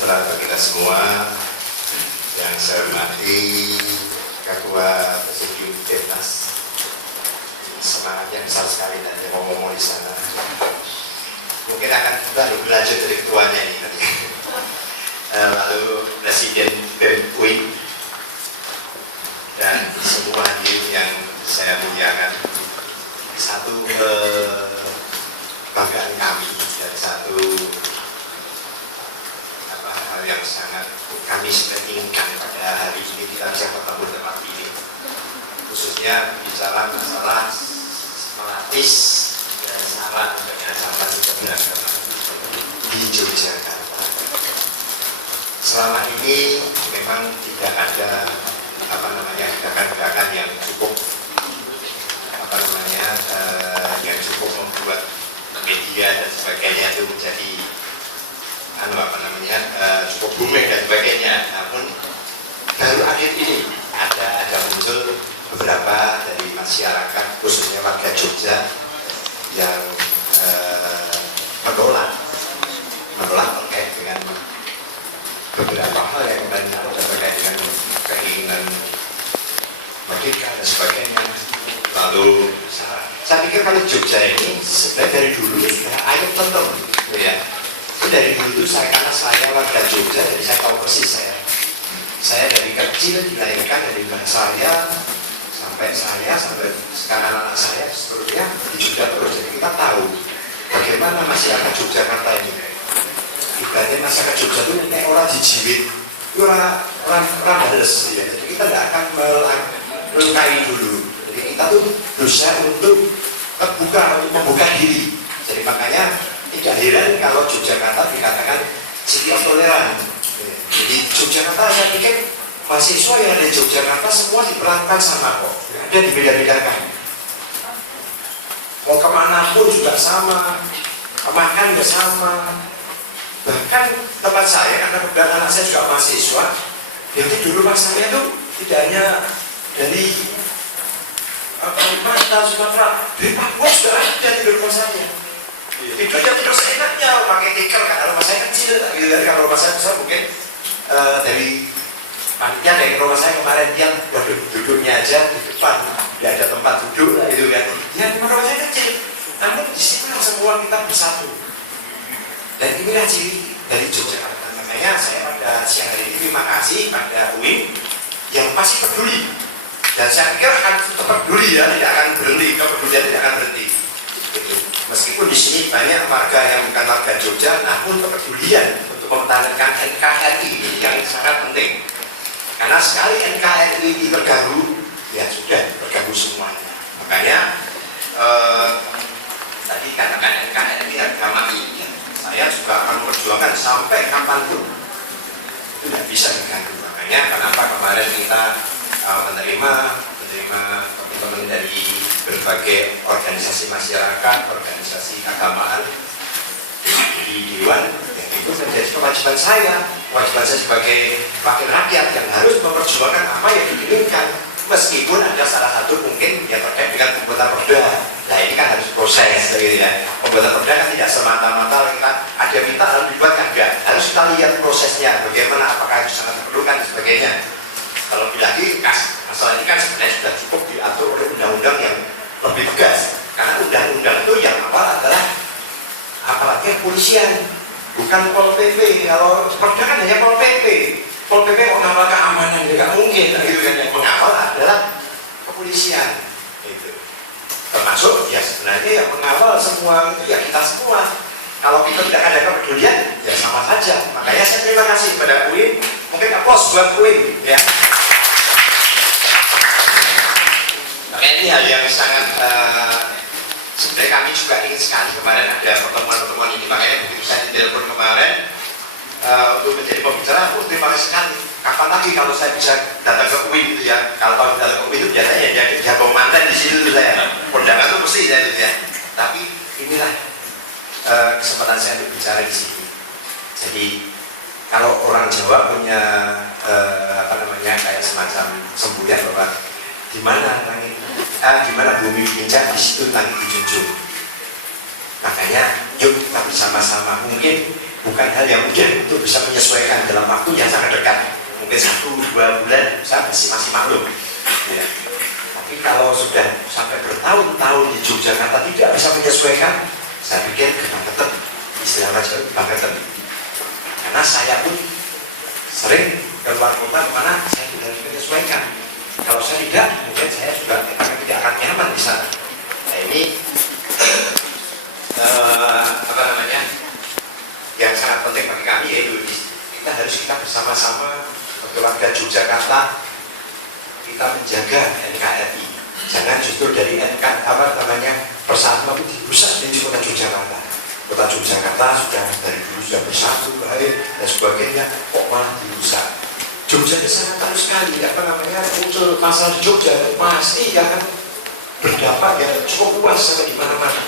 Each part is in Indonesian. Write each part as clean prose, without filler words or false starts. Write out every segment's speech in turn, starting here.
sejahtera bagi kita semua. Yang saya hormati Ketua Presidium Depnas, semangatnya besar sekali dan ngomong-ngomong di sana. Mungkin akan berlanjut dari ketuanya ini nanti. Lalu Presiden BEM UIN dan semua hadirin yang saya muliakan. Satu kebanggaan kami dan satu hal yang sangat kami inginkan pada hari ini kita bisa bertemu di tempat ini, khususnya bicara masalah sistematis dan saran penyampaian keberagaman di Yogyakarta. Selama ini memang tidak ada gerakan-gerakan yang cukup yang cukup membuat media dan sebagainya itu menjadi cukup booming dan sebagainya. Namun baru akhir ini ada muncul beberapa dari masyarakat khususnya warga Jogja yang menolak terkait dengan beberapa hal yang terkait dengan keinginan merdeka dan sebagainya. Lalu saya pikir kalau Jogja ini sebenarnya dari dulu sudah ayam tentu gitu ya. Itu dari dulu karena saya warga Jogja, jadi saya tahu persis saya dari kecil dilahirkan dari ibu saya sampai sekarang anak saya seterusnya di Jogja terus. Jadi kita tahu bagaimana masyarakat Yogyakarta ini. Ibaratnya masyarakat Jogja itu kayak orang dijiwit, itu orang halus ya. Jadi kita tidak akan melukai dulu. Jadi kita tuh berusaha untuk membuka diri. Jadi makanya tidak heran kalau Yogyakarta dikatakan city of tolerance. Jadi Yogyakarta saya pikir mahasiswa yang ada di Yogyakarta semua diperankan sama kok. Ada dibeda-bedakan. Mau kemana pun juga sama, makan juga sama. Bahkan tempat saya, karena kebetulan anak saya juga mahasiswa, jadi dulu rumah saya tuh tidak hanya dari Kalimantan, Sumatera, dari Papua sudah ada di rumah saya. Itu yang terus enaknya pakai tikar, karena rumah saya kecil, gitu. Kalau rumah saya besar mungkin dari rumah saya kemarin yang duduknya aja di depan, tidak ada tempat duduk gitu kan. Ya rumah saya kecil, namun di sini semua kita bersatu. Dan inilah ciri dari Yogyakarta. Makanya saya pada siang hari ini terima kasih pada UIN yang pasti peduli. Dan saya pikir akan tetap peduli ya, tidak akan berhenti, kepedulian tidak akan berhenti. Gitu. Meskipun di sini banyak warga yang bukan warga Jogja, namun kepedulian untuk mempertahankan NKRI ini yang sangat penting. Karena sekali NKRI ini terganggu, ya sudah terganggu semuanya. Makanya tadi katakan NKRI agama ini, saya juga akan memperjuangkan sampai kapanpun itu tidak bisa diganggu. Makanya kenapa kemarin kita menerima teman-teman dari berbagai organisasi masyarakat, organisasi keagamaan di Dewan, ya itu menjadi kewajiban saya sebagai wakil rakyat yang harus memperjuangkan apa yang diinginkan, meskipun ada salah satu mungkin yang terkait dengan pembuatan perda. Nah ini kan harus proses gitu ya. Pembuatan perda kan tidak semata-mata kita ada minta lalu dibuat kan enggak. Harus kita lihat prosesnya bagaimana, apakah itu sangat diperlukan dan sebagainya. Kalau lagi masalah ini kan sebenarnya sudah cukup diatur oleh undang-undang yang lebih tegas. Karena undang-undang itu yang awal adalah apalagi kepolisian, bukan Pol PP. Kalau perda kan hanya Pol PP. Pol PP mengawal keamanan, tidak mungkin. Gitu kan, yang mengawal adalah kepolisian. Itu. Termasuk ya sebenarnya yang mengawal semua itu ya kita semua. Kalau kita tidak ada kepedulian, ya sama saja. Makanya saya terima kasih kepada UIN. Mungkin aplaus buat UIN, ya. Makanya ini hal yang sangat sebenarnya kami juga ingin sekali kemarin ada pertemuan-pertemuan ini. Makanya begitu saya ditelepon kemarin untuk menjadi pembicara, terima kasih sekali. Kapan lagi kalau saya bisa datang ke UIN gitu ya? Kalau datang ke UIN itu biasanya ya jago mantan di situ saya. Undangan itu mesti ya, gitu ya. Tapi inilah kesempatan saya untuk bicara di sini. Jadi kalau orang Jawa punya kayak semacam semboyan bahwa di mana langit, di mana bumi pincang, di situ langit dijunjung. Makanya yuk kita bersama-sama, mungkin bukan hal yang mudah untuk bisa menyesuaikan dalam waktu yang sangat dekat. Mungkin 1-2 bulan saya masih maklum. Ya. Tapi kalau sudah sampai bertahun-tahun di Yogyakarta tidak bisa menyesuaikan, saya pikir kebangetan, istilah Jawa kebangetan. Karena saya pun sering keluar kota kemana saya tidak harus menyesuaikan. Kalau saya tidak, mungkin saya juga tidak akan nyaman di sana. Nah ini apa namanya yang sangat penting bagi kami, yaitu kita bersama-sama keluarga Yogyakarta kita menjaga NKRI. Jangan justru dari persatuan itu dirusak di kota Yogyakarta. Kota Yogyakarta sudah dari dulu sudah bersatu, baik dan sebagainya, kok malah dirusak. Jogja itu sangat tahu sekali muncul masalah di Jogja itu pasti akan berdampak yang cukup luas sampai di mana-mana.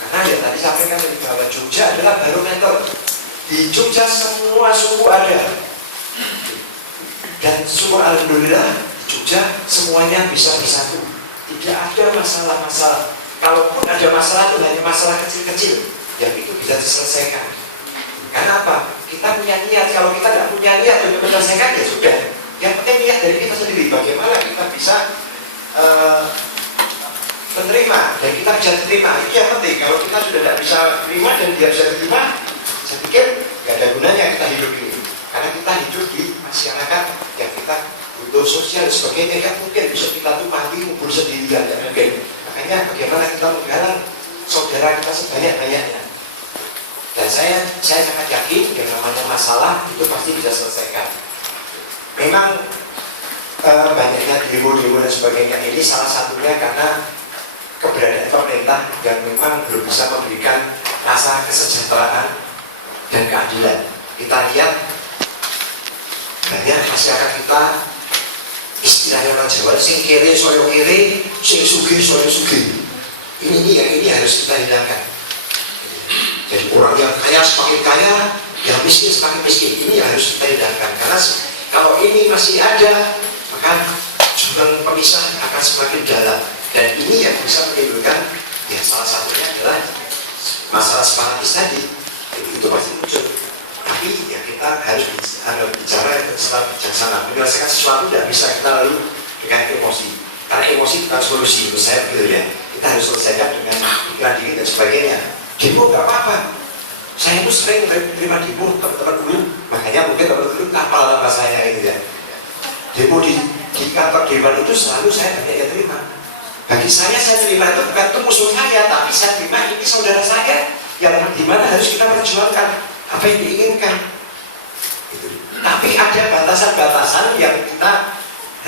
Karena ya tadi sampaikan bahwa Jogja adalah barometer. Di Jogja semua suku ada, dan syukur alhamdulillah di Jogja semuanya bisa bersatu. Tidak ada masalah-masalah. Kalaupun ada masalah itu hanya masalah kecil-kecil yang itu bisa diselesaikan. Karena apa? Kita punya niat. Kalau kita tidak punya niat untuk menyelesaikan ya sudah. Yang penting niat dari kita sendiri. Bagaimana kita bisa menerima dan kita bisa terima. Itu yang penting. Kalau kita sudah tidak bisa terima dan dia bisa terima, saya pikir nggak ada gunanya kita hidup ini. Karena kita hidup di masyarakat yang kita butuh sosial dan sebagainya, kan mungkin bisa kita tuh mati ngumpul sendirian, ya mungkin. Makanya bagaimana kita menggalang saudara kita sebanyak-banyaknya. Dan saya sangat yakin yang namanya masalah itu pasti bisa selesaikan. Memang banyaknya demo-demo dan sebagainya ini salah satunya karena keberadaan pemerintah yang memang belum bisa memberikan rasa kesejahteraan dan keadilan. Kita lihat banyak masyarakat kita, istilahnya orang Jawa, sing kiri soyo kiri, sing sugih soyo sugih. Ini harus kita hilangkan. Jadi orang yang kaya semakin kaya, yang miskin semakin miskin. Ini harus kita hilangkan. Karena kalau ini masih ada, maka jurang pemisah akan semakin dalam. Dan ini yang bisa menimbulkan, ya salah satunya adalah masalah separatis tadi. Itu pasti muncul. Tapi ya kita harus bicara secara bijaksana. Menyelesaikan sesuatu tidak bisa kita lalu dengan emosi. Karena emosi bukan solusi, menurut saya begitu ya. Kita harus selesaikan dengan pikiran diri dan sebagainya. Demo nggak apa-apa. Saya itu sering terima demo teman-teman dulu. Makanya mungkin teman-teman dulu kapal sama saya gitu ya. Demo di kantor dewan itu selalu saya banyak yang terima. Bagi saya terima itu bukan itu musuh saya, tapi saya terima ini saudara saya yang dimana harus kita perjuangkan apa yang diinginkan. Gitu. Tapi ada batasan-batasan yang kita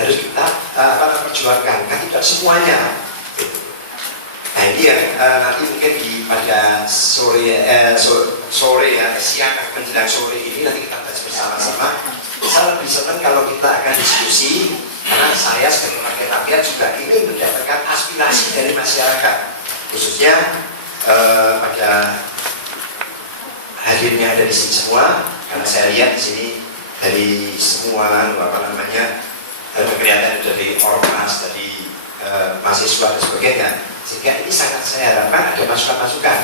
harus kita perjuangkan. Kan tidak semuanya. Gitu. Nah ini yang nanti mungkin pada sore ya, siang menjelang sore ini nanti kita bahas bersama-sama. Saya lebih senang kalau kita akan diskusi, karena saya sebagai wakil rakyat juga ingin mendapatkan aspirasi dari masyarakat, khususnya pada hadirnya ada di sini semua, karena saya lihat di sini dari semua kelihatan dari ormas, dari mahasiswa dan sebagainya. Sehingga ini sangat saya harapkan ada masukan-masukan.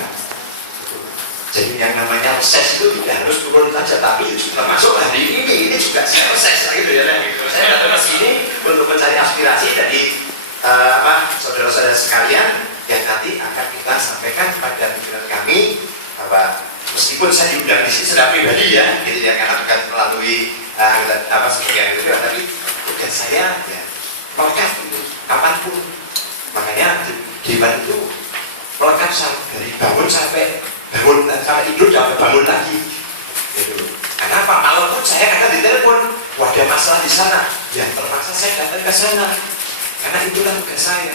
Jadi yang namanya reses itu tidak harus turun saja, tapi termasuk hari ini juga saya reses gitu ya. Saya datang ke sini untuk mencari aspirasi dari saudara-saudara sekalian yang nanti akan kita sampaikan kepada pimpinan kami bahwa meskipun saya diundang di sini secara pribadi ya, gitu ya, karena bukan melalui sebagai gitu, tapi tugas saya ya melekat gitu, kapanpun. Makanya dewan itu melekat dari bangun sampai tidur sampai bangun lagi. Gitu. Kenapa? Malam pun saya kadang ditelepon, wah ada masalah di sana, ya terpaksa saya datang ke sana. Karena itulah tugas saya.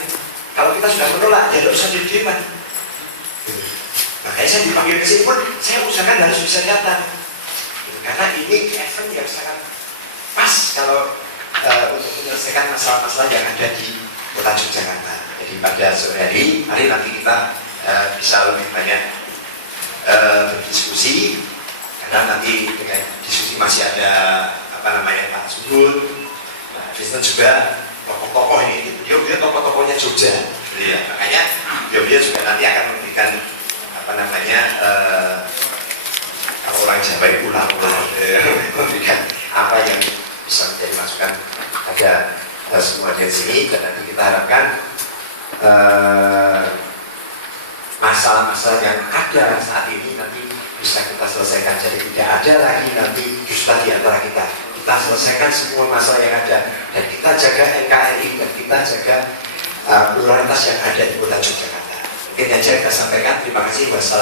Kalau kita sudah menolak, ya tidak usah di dewan. Gitu. Makanya saya dipanggil ke sini pun, saya usahakan harus bisa datang. Gitu. Karena ini event yang sangat pas kalau untuk menyelesaikan masalah-masalah yang ada di Kota Yogyakarta. Jadi pada sore hari, mari nanti kita bisa lebih banyak berdiskusi, karena nanti dengan diskusi masih ada Pak Subud, Pak Kristen juga tokoh-tokoh ini, dia tokoh-tokohnya Jogja, ya. Makanya dia juga nanti akan memberikan kalau orang Jawa itu ulang-ulang memberikan apa yang bisa menjadi masukan ada semuanya di sini, dan nanti kita harapkan masalah-masalah yang ada saat ini nanti bisa kita selesaikan. Jadi tidak ada lagi nanti dusta di antara kita. Kita selesaikan semua masalah yang ada, dan kita jaga NKRI, dan kita jaga pluralitas yang ada di Kota Yogyakarta. Mungkin yang saya sampaikan. Terima kasih. Wassalamualaikum.